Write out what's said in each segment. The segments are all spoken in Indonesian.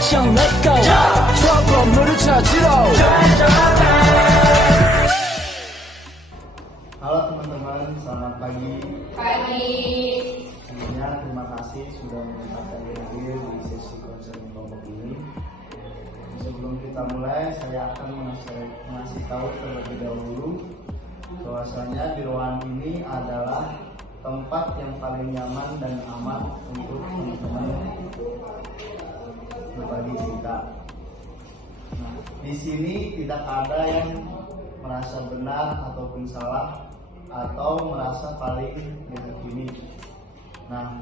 action let's go 수업 건물을 찾으러 Halo teman-teman, selamat pagi. Pagi. Sebelumnya terima kasih sudah menyempatkan hadir di sesi konseling kelompok ini. Sebelum kita mulai, saya akan mengasih tahu terlebih dahulu bahwasanya di ruangan ini adalah tempat yang paling nyaman dan aman untuk teman-teman berbagi cerita. Nah, di sini tidak ada yang merasa benar ataupun salah atau merasa paling dihakimi. Nah,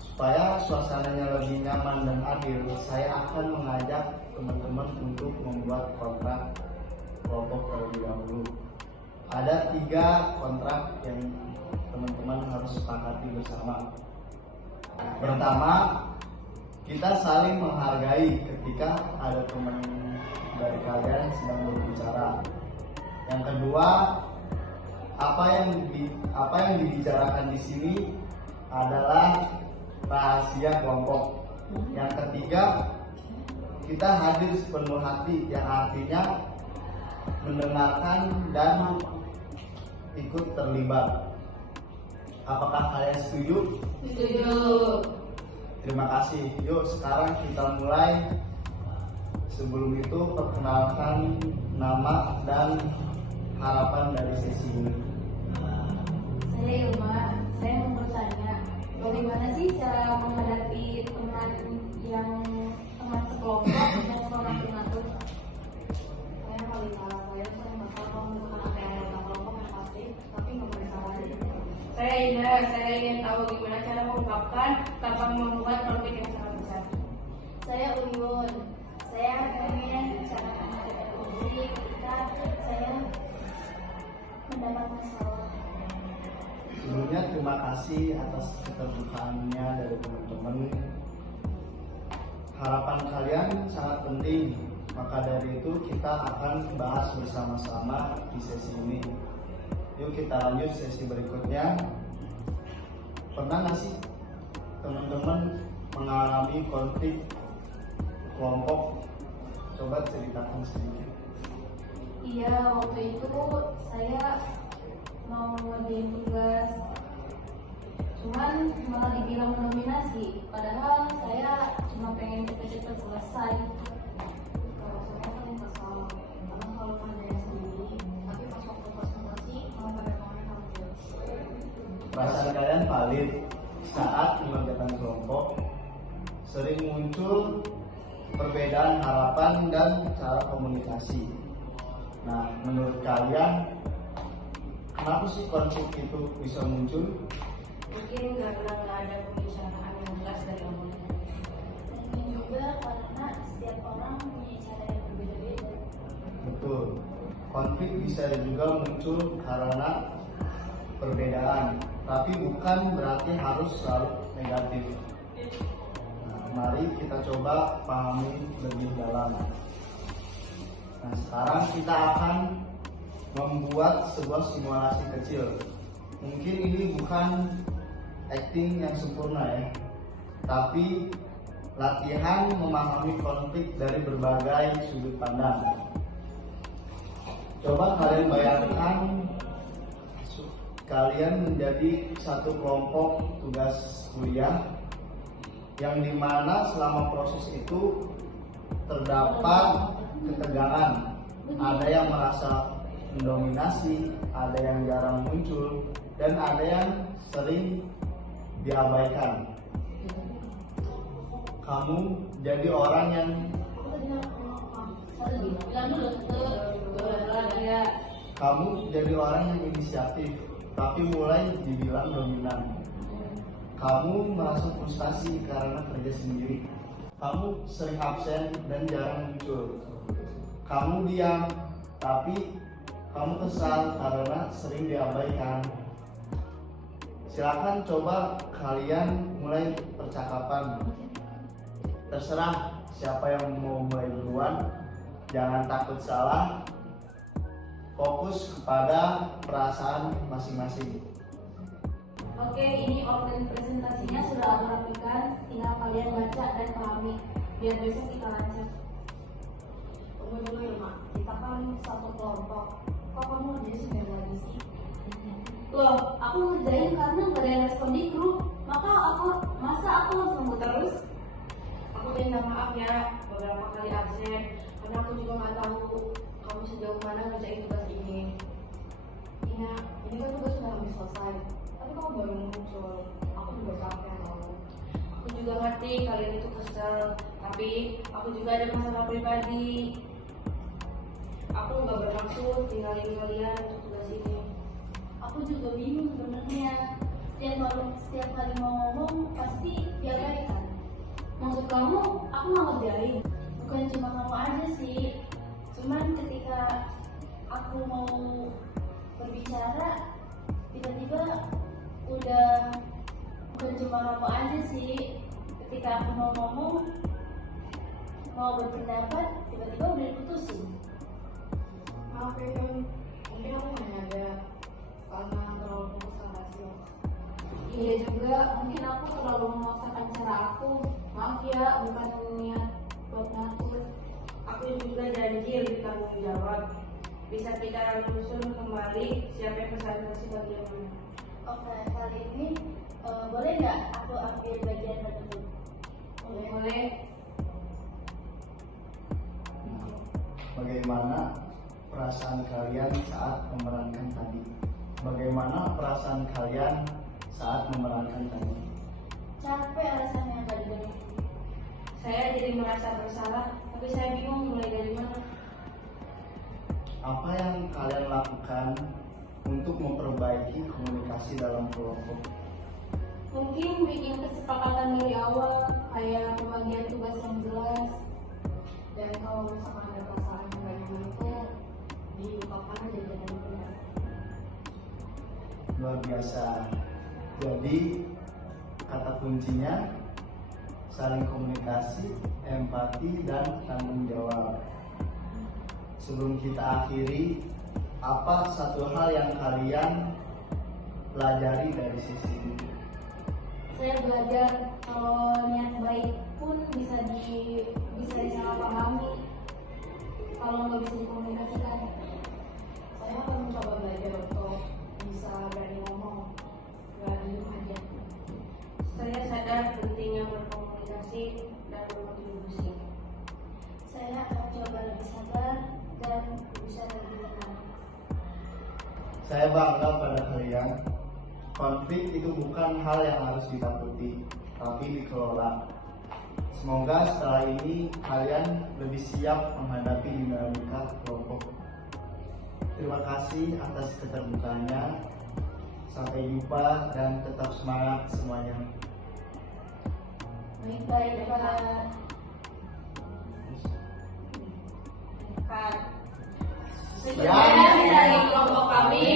supaya suasananya lebih nyaman dan adil, saya akan mengajak teman-teman untuk membuat kontrak kelompok terlebih dahulu. Ada 3 kontrak yang teman-teman harus sepakati bersama. Pertama, kita saling menghargai ketika ada teman dari kalian sedang berbicara. Yang kedua, apa yang dibicarakan di sini adalah rahasia kelompok. Yang ketiga, kita hadir sepenuh hati, yang artinya mendengarkan dan ikut terlibat. Apakah kalian setuju? Setuju. Terima kasih. Yuk sekarang kita mulai. Sebelum itu perkenalkan nama dan harapan dari sesi ini. Saya Yuma. Saya mau bertanya, bagaimana sih cara menghadapi teman sekelompok dan seorang pengatur? Saya paling salah saya bakal menggunakan apa yang dalam kelompok yang pasti, tapi nggak boleh salah. Saya Ina. Saya ingin tahu gimana cara mengungkapkan tanpa membuat konflik yang sangat besar. Saya Uyun. Saya ingin cara menghadapi diri ketika saya mendapat masalah. Sebelumnya terima kasih atas keterbukaannya dari teman-teman. Harapan kalian sangat penting, maka dari itu kita akan bahas bersama-sama di sesi ini. Yuk kita lanjut sesi berikutnya. Pernah nggak sih teman-teman mengalami konflik kelompok? Coba ceritakan sedikit. Iya, waktu itu saya mau ngerjain tugas, cuman malah dibilang mendominasi, padahal saya cuma pengen cepet-cepet selesai. Kalau saya paling kesal, karena kalau ngerjain sendiri, tapi pas waktu presentasi mau pada komen hampir. Perasaan kalian valid. Saat mengerjakan kelompok sering muncul perbedaan harapan dan cara komunikasi. Nah, menurut kalian kenapa sih konflik itu bisa muncul? Mungkin karena nggak ada pembicaraan yang jelas dari awalnya. Dan juga karena setiap orang punya cara yang berbeda-beda. Betul. Konflik bisa juga muncul karena perbedaan, tapi bukan berarti harus selalu negatif. Nah, mari kita coba pahami lebih dalam. Nah, sekarang kita akan membuat sebuah simulasi kecil. Mungkin ini bukan acting yang sempurna ya, tapi latihan memahami konflik dari berbagai sudut pandang. Coba kalian bayangkan kalian menjadi satu kelompok tugas kuliah yang dimana selama proses itu terdapat ketegangan. Ada yang merasa mendominasi, ada yang jarang muncul, dan ada yang sering diabaikan. Kamu jadi orang yang inisiatif, tapi mulai dibilang dominan. Kamu merasa frustasi karena kerja sendiri. Kamu sering absen dan jarang muncul. Kamu diam, tapi kamu kesal karena sering diabaikan. Silakan coba kalian mulai percakapan. Terserah siapa yang mau mulai duluan. Jangan takut salah. Fokus kepada perasaan masing-masing. Oke, ini outline presentasinya sudah aku rapikan, tinggal kalian baca dan pahami. biar besok kita lanjut. Tunggu dulu ya Mak, kita kan satu kelompok. Kok kamu jadi sendiri lagi sih? Loh, aku ngerjain karena nggak ada yang respon di grup. Masa aku harus nunggu terus? Aku minta maaf ya, beberapa kali absen. Karena aku juga nggak tahu kamu sejauh mana ngerjain tugas ini. Ina, ini kan tugas sudah habis selesai. Tapi kamu baru muncul. Aku juga capek loh. Aku juga ngerti kalian itu kesel. Tapi aku juga ada masalah pribadi. Aku nggak bermaksud tinggalin kalian untuk tugas ini. Aku juga bingung sebenarnya. Setiap kali mau ngomong pasti diabaikan. Maksud kamu, aku nggak ngerjain? Bukan cuma kamu aja sih. Cuman ketika aku mau berbicara, tiba-tiba udah bukan cuma kamu aja sih. Ketika aku mau ngomong, mau berpendapat, tiba-tiba udah diputusin. Maaf ya, mungkin aku nggak nyadar karena terlalu fokus sama hasil. Iya juga, mungkin aku terlalu memaksakan cara aku. Maaf ya, bukan niat buat ngatur. Aku juga janji lebih tanggung jawab. Bisa kita susun kembali siapa yang presentasi bagian mana. Oke, kali ini boleh nggak aku ambil bagian tersebut? Boleh. Bagaimana perasaan kalian saat memerankan tadi? Bagaimana perasaan kalian saat memerankan tadi? Capek alasannya Kak Dede. Saya jadi merasa bersalah, tapi saya bingung mulai dari mana. Apa yang kalian lakukan untuk memperbaiki komunikasi dalam kelompok? Mungkin bikin kesepakatan dari awal, kayak pembagian tugas yang jelas. Dan kalau misalkan ada perasaan yang gak nyaman itu, diungkapkan aja dengan benar. Luar biasa. Jadi kata kuncinya saling komunikasi, empati, dan tanggung jawab. Sebelum kita akhiri, apa satu hal yang kalian pelajari dari sesi ini? Saya belajar kalau niat baik pun bisa disalahpahami kalau nggak bisa dikomunikasikan. Saya akan mencoba belajar untuk bisa berani ngomong, nggak diem aja. Saya sadar pentingnya berkomunikasi dan berkontribusi. Saya akan coba lebih sabar dan bisa lebih tenang. Saya bangga pada kalian. Konflik itu bukan hal yang harus ditakuti, tapi dikelola. Semoga setelah ini kalian lebih siap menghadapi dinamika kelompok. Terima kasih atas keterbukaannya. Sampai jumpa dan tetap semangat semuanya. Baik, Pak. Kan. Ya. Sekian dari kelompok kami.